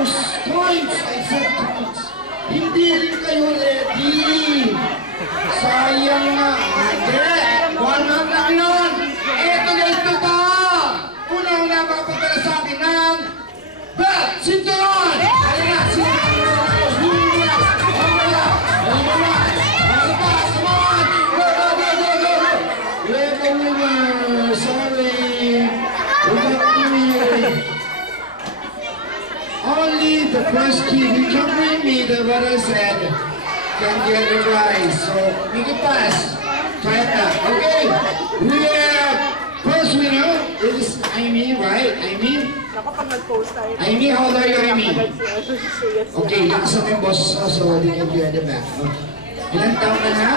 those coins. I said coins. Hindi rin kayo ready. Sayang na. Hindi. 100 lang yun. Ito na ito to. Una-una makapagdala sa akin ng belt, sinturon. Ayun na, sinturon. Only the first kid who can bring me the what I said can get the prize. So make it pass. Try it out. Okay. We have first winner is Amy, right? Amy? Amy, how old are you, Amy? Okay, lakas natin boss so they can be at the back. Ilang taon ka na?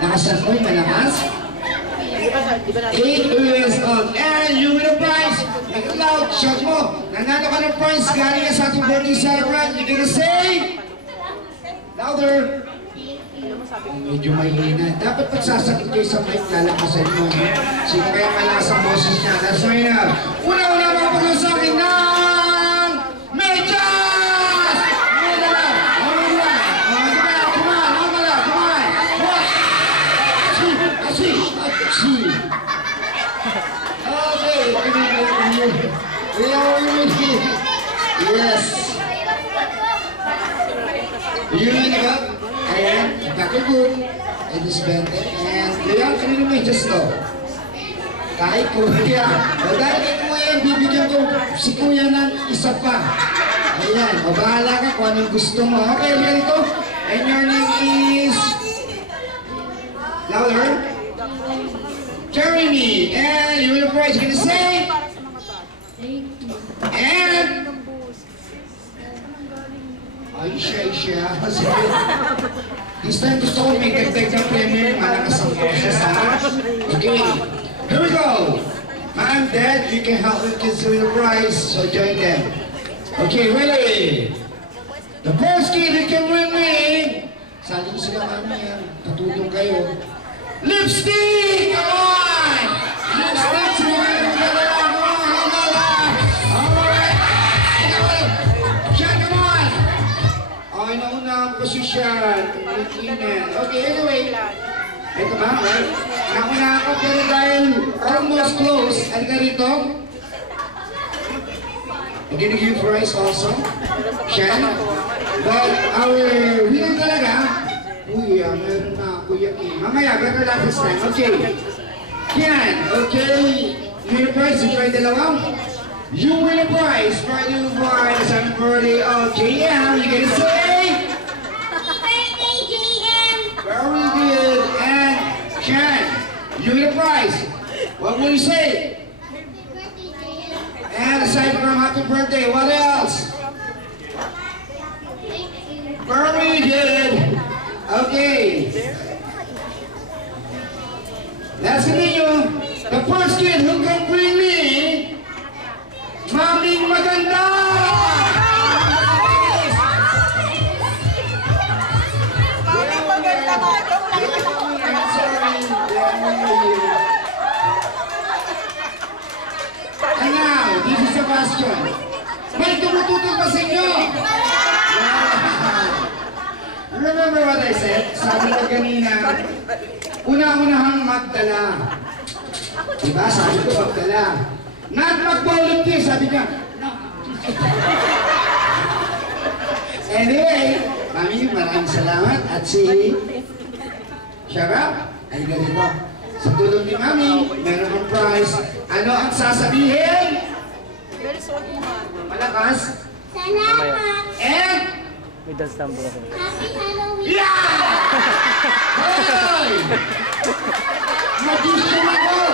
Lakasan mo yung malakas? 8 years old. And you win a prize. Like a loud shot mo. Nanalo ka ng prize. Galing sa ating birthday celebrant. You gonna say? Louder. Medyo mahina. Dapat pagsasakit kayo sa mic, lalakasan mo. Sino kaya malakas ang boses niya? That's right now. Una-una makapagod sa akin ng medyas! Yes. You mean about? Ayan, kakagod. It is better. And kaya kanino may just to. Kahit kuya. O dahil kay kuya, bibigyan ko si kuya ng isa pa. Ayan, o bahala ka kung anong gusto mo. Okay, ganito. And your name is... Louder. Jeremy. And you will prize. Gonna say? And... Ay, siya. This time gusto ko may dagdag ng premier, malakas ang process, ha? Okay, here we go. Mom, Dad, you can help with kids with the prize, so join them. Okay, ready? The first kid who can win me. Saling sila kami yan, patulong kayo. Lipstick! Come on! Lipstick! Nauna ang posisyon. Okay, anyway. Ito ba, right? Nauna ako pero dahil almost close. Halika rito. I'm gonna give you prize also. Shan. But our winner talaga. Uy, meron na Kuya Kim. Mamaya, better luck this time. Okay. Yan. Okay. Winner prize. Ito ay dalawa. You win a prize for the prize on birthday of JM. You get to say? Happy birthday, JM! Very good. And Jan, you win a prize. What will you say? Happy birthday, JM. And aside from happy birthday, what else? Very good. Okay. Let's continue. The first kid who can bring me Maming maganda! Maming maganda nga daw. And now, this is the question. May tumututol pa sa inyo? Remember what I said? Sabi ko kanina, una-unahang magdala. Diba? Sabi ko magdala. Not mag-volunteer, sabi niya. No. Anyway, Mami, maraming salamat. At si Sharap, ay ganito. Sa tulong ni Mami, meron ang prize. Ano ang sasabihin? Malakas. Salamat! And? May dance number ako. Happy Halloween! Yeah! Hoy! Magician ako!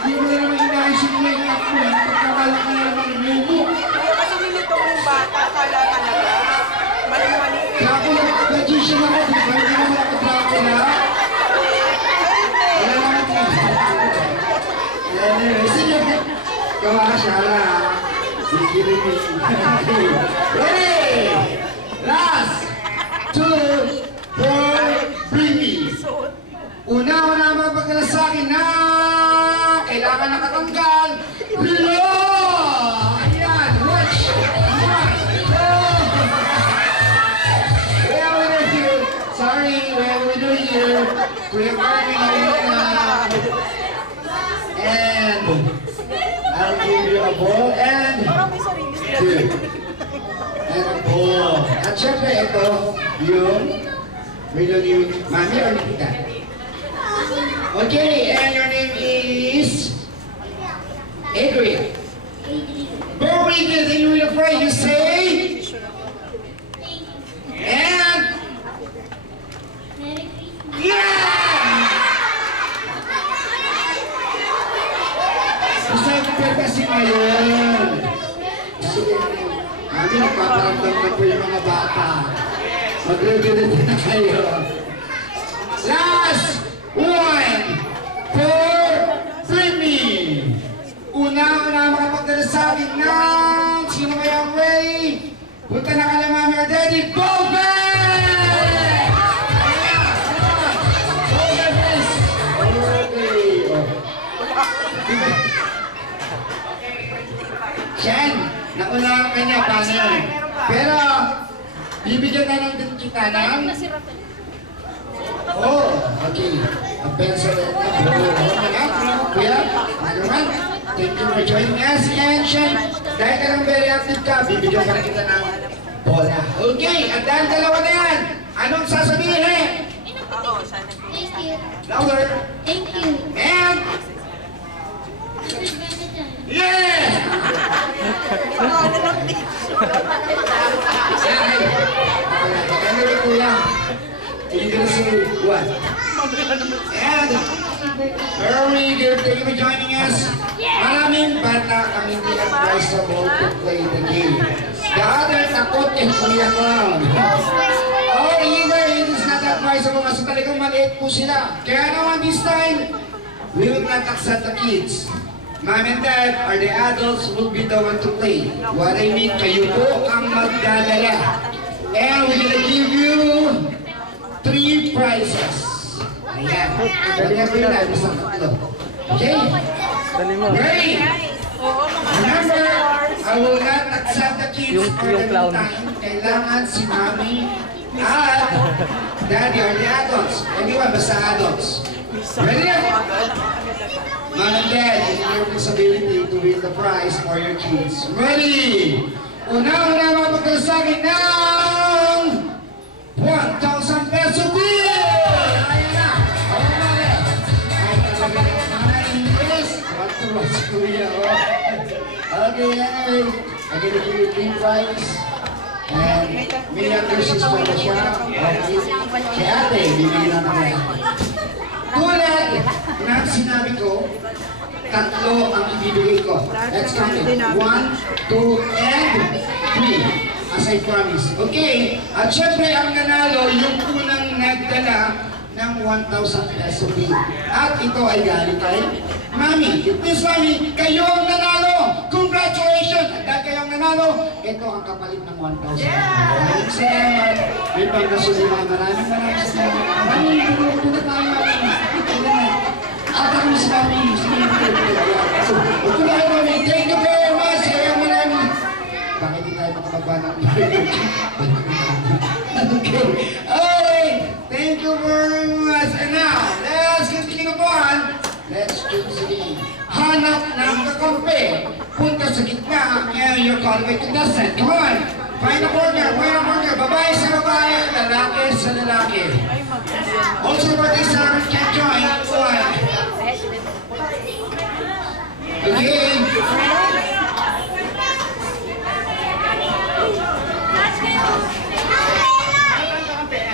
Hindi mo naman inaisip na yung ako eh. Pagkakala ka naman ng mumo. Kasi nilitong yung bata, kala talaga. Mali-mali. Dracula, magician ako. Di ba? Hindi naman ako Dracula. Wala naman ito. Anyway, sige. Gawa ka siya lang. Bigirin mo. Ready! Last! 2, 4, bring me! Una-una mga pagkala sa akin na kailangan nakatanggal. Reload! a ball and Parang may sarili sila. two. And a ball. At syempre, ito, yung Milo ni Mami or ni Tita? Okay, and your name is Adrian. Very good, and you will pray. You say, and yeah! Gusto ko pa kasi ngayon. Mami, nagpaparamdam na po yung mga bata. Mag-regulate na kayo. Last one for Britney. Una makapagdala sa akin ng sino kaya ang ready? Punta na ka na Mami or Daddy. Bobe! Shen, nauna ka niya, paano yun? Pero, bibigyan na lang din kita ng... Oh, okay. A pencil and Kuya, naman, thank you for joining us. And Shen, dahil ka lang very active ka, bibigyan ka na kita ng bola. Okay, at dahil dalawa na yan, anong sasabihin? Oo, sana. Thank you. Louder. Thank you. And... Yeah! Ano ng picture? Ano kuya? You can say what? And very good. Thank you for joining us. Maraming bata kami hindi advisable to play the game. The other takot eh kuya ko. Oh, either it is not advisable kasi talagang maliit po sila. Kaya naman this time, we will not accept the kids. Mom and Dad or the adults will be the one to play. What I mean, kayo po ang magdadala. And we're gonna give you 3 prizes. Ayan. Whatever yun na, isang tatlo. Okay? Dali mo. Ready? Oo, mga Remember, I will not accept the kids Yung for the clown. meantime. Kailangan si Mommy at Daddy or the adults. Anyone, basta adults. Ready? Mom and Dad, it's your responsibility to win the prize for your kids. Ready? Una-una mapagkala sa akin ng 1,000 peso bill! Ayan na! Okay, anyway, I'm gonna give you 3 prize. And may younger sister na siya. Okay. Si ate, bibigyan naman na. Tulad ng sinabi ko, 3 ang ibibigay ko. Let's count it. 1, 2, and 3. As I promised. Okay? At syempre, ang nanalo, yung unang nagdala ng 1,000 peso bill. At ito ay galing kay Mami. Miss Mami, kayo ang nanalo! Congratulations! At dahil kayo ang nanalo, ito ang kapalit ng 1,000. Maraming salamat. May pagkasunod. Maraming salamat. Mami, tulog na tayo, Mami. At ako si Mami. So, ito na kayo, Mami. Thank you very much. Kaya maraming. Bakit di tayo makababa ng okay. Alright. Thank you very much. And now, let's continue on. Let's choose the hanap ng kakampi. Punta sa gitna. And you're calling it contestant. Come on. Find a partner. Find a partner. Babae sa babae. Lalaki sa lalaki. Also, birthday celebrant can join. One. Okay.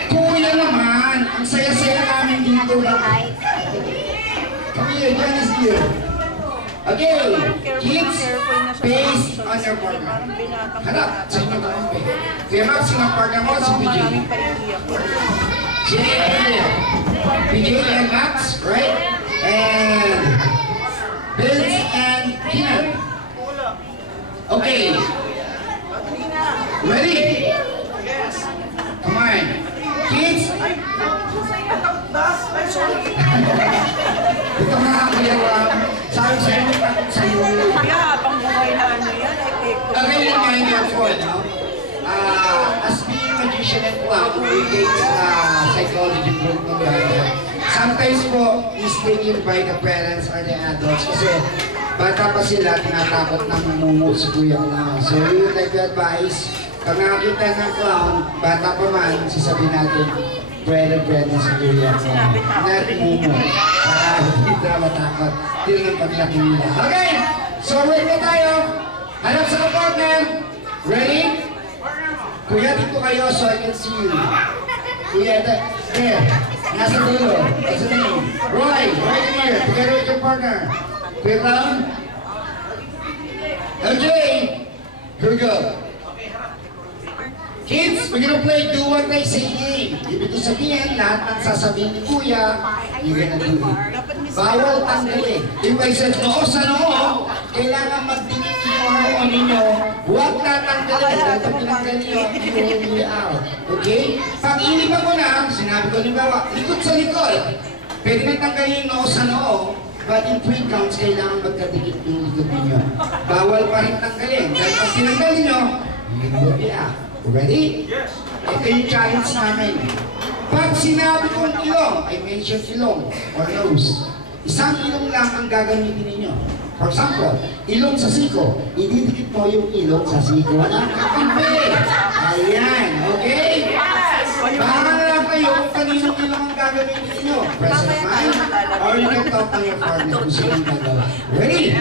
Kuya naman, ang saya-saya namin dito. Come here, Janice here. Okay, kids, based on your partner. Hanap sa inyong kakampi. Kaya Max, yung partner mo, si PJ. Si PJ and Max, right? And Vince and Keenan. Okay. Ready? Come on. Kids. Ito nga ako yung sabi sa inyo, takot sa iyo. Kaya, pangbuhay na ano yan, Okay, remind you for, no? As being a magician and clown, we take psychology book ng sometimes po, mistaken by the parents or the adults kasi bata pa sila, tinatakot na mamungot si Kuya Clown. So we would like to advise, pag nakakita ng clown, bata pa man, sasabihin natin, bread na si Kuya Clown. Not mumo. Para hindi na matakot. Hindi lang paglaki nila. Okay! So wait na tayo. Hanap sa partner. Ready? Kuya, dito kayo so I can see you. Kuya, there. Nasa dulo. What's the name? Roy, right here. Together with your partner. Kuya Clown. Okay. Here we go. Kids, we're gonna play do what I say game. Ibig sabihin, lahat ng sasabihin ni Kuya, you're gonna do it. Bawal tanggalin. If I said noo sa noo, kailangan magtingin niyo ang noo ninyo. Huwag tatanggalin. Dahil pag tinanggal niyo, you will be out. Okay? Pag iniba ko na, sinabi ko limbawa, likod sa likod. Pwede nang tanggalin yung noo sa noo, but in 3 counts, kailangan magkadikit yung likod ninyo. Bawal pa rin tanggalin. Dahil pag tinanggal niyo, you will be out. Ready? Yes. Ito yung challenge namin. Pag sinabi kong ilong, I mention ilong or nose. Isang ilong lang ang gagamitin ninyo. For example, ilong sa siko. Ididikit mo yung ilong sa siko ng kakampi. Ayan, okay? Para lang kayo kung kaninong ilong ang gagamitin ninyo. Present mind, or you can talk to your partner kung sinong gagawa. Ready?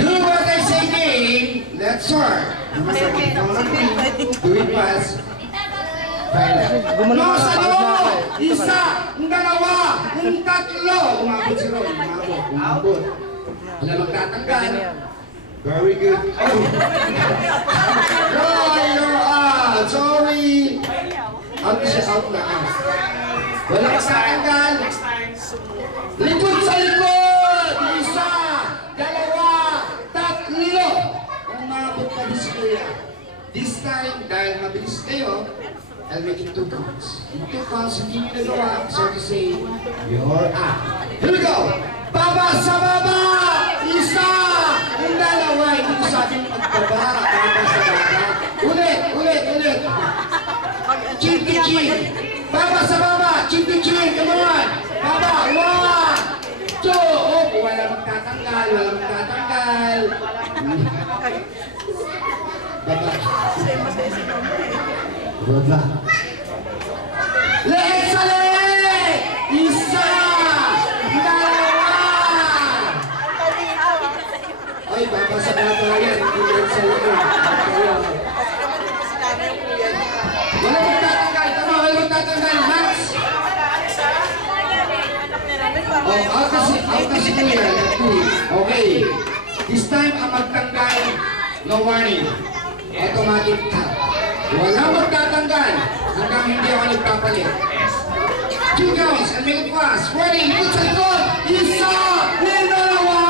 Do what I say game. Let's start. Do it fast. No, sa no! Isa! Ang dalawa! Ang tatlo! Umabot si Roy. Umabot. Wala magtatanggal. Very good. Oh! Roy, you're out! Sorry! Out siya, out na. Wala magtatanggal. Likod sa likod! Isa! Dalawa! Tatlo! Umabot pa din si Kuya. This time, dahil mabilis kayo, I'll make it 2 counts. In 2 counts, hindi nyo nagawa, so to say, you're out. Here we go! Baba sa baba! Isa! Ang dalawa, hindi ko sabi magbaba. Baba sa baba. Ulit! Chin to chin! Baba sa baba! Chin to chin! Come on! Baba! 1, 2! Oh, wala magtatanggal! Baba. Baba. Leeg sa leeg! Isa! Dalawa! Ay, baba sa baba yan. Leeg sa leeg. Wala magtatanggal. Tama, wala magtatanggal. Max! Oh, out kasi Kuya. Okay. This time, ang magtanggal, no warning. Automatic na. Wala magtatanggal hanggang hindi ako nagpapalit. 2 counts and make it fast. Ready? Likod sa likod. Isa! Dalawa!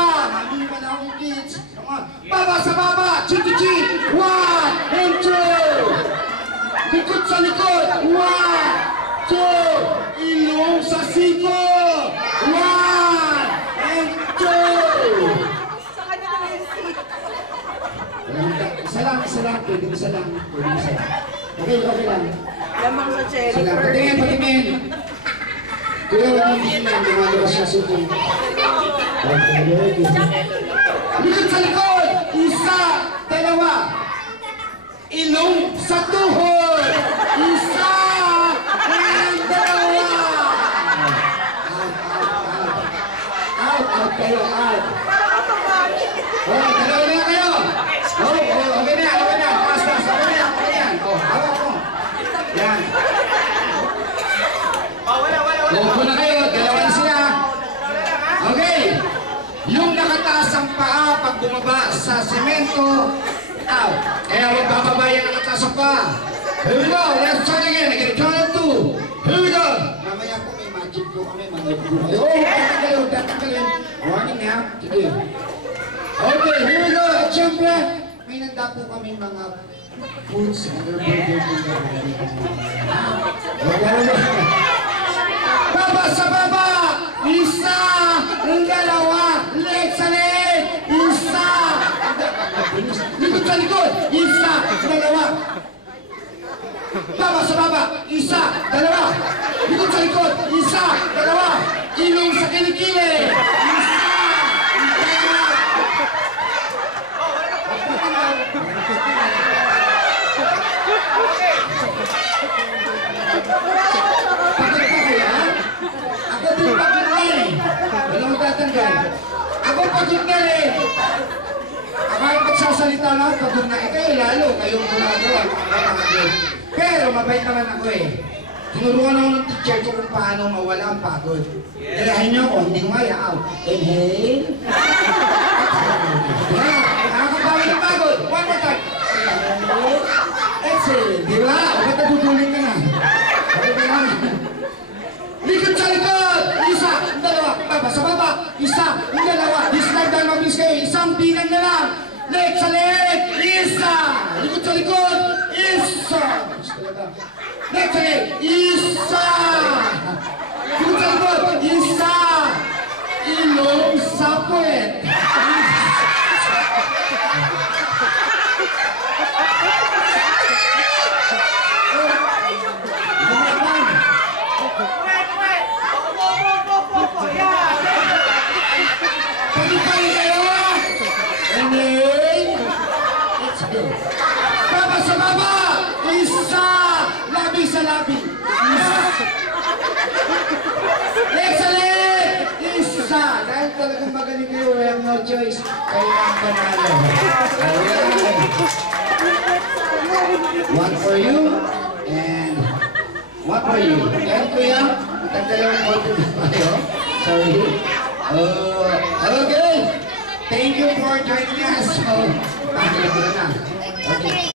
Hindi pa na akong kids. Come on. Baba sa baba. Chin to chin. 1 and 2. Likod sa likod. 1, 2. Ilong sa siko. 1 and 2. Isa lang, pwede isa lang. Okay lang. Lamang sa cherry. Isa lang, patingin. Kuya, wala yung tingin, lumalabas siya suko. Likod sa likod! Isa, dalawa. Ilong sa tuhod! Isa, and dalawa! Out kayo, out. Oh, dalawa na kayo! Okay na. Fast. Okay na. Oh, hawak mo. Yan. Loko na kayo. Dalawa na sila. Okay. Yung nakataas ang paa pag bumaba sa semento, out. Kaya huwag bababa yan nakataas ang paa. Here we go. Let's try again. Again, count of 2. Here we go. Mamaya po may magic po kami. Manood po kayo. Oh, tatanggalin. Warning na. Sige. Okay, here we go. At syempre, may nanda po kami mga foods and their burger po. Baba sa baba! Isa! Ang dalawa! Leg sa leg! Isa! Likod sa likod! Isa! Dalawa! Baba sa baba! Isa! Dalawa! Likod sa likod! Isa! Dalawa! Ilong sa kilikili! Isa! Dalawa! pagod na rin. Akala pagsasalita lang, pagod na. Kayo lalo, kayong gumagawa. Pero mabait naman ako eh. Tinuruan ako ng teacher ko kung paano mawala ang pagod. Dalahin niyo ako, hindi ko kaya. Inhale. Nakakabawi ng pagod. One more time. Exhale. Di ba? O ba't natutulin ka na? Okay ba naman? Likod sa likod! Isa, dalawa, baba sa baba. Isa, dalawa. Dislike dahil mabilis kayo. Isang bilang na lang. Leg sa leg. Isa. Likod sa likod. Isa. Leg sa leg. Isa. Likod sa likod. Isa. Ilong sa puwet. Baba sa baba! Isa! Labi sa labi! Leg sa leg! Isa! Dahil talagang magaling kayo, we have no choice. Kayo ang panalo. Ayan. One for you, and one for you. Ayan kuya, tagdalawang boto na kayo. Sorry. Okay! Thank you for joining us. So, pakilala na. Okay.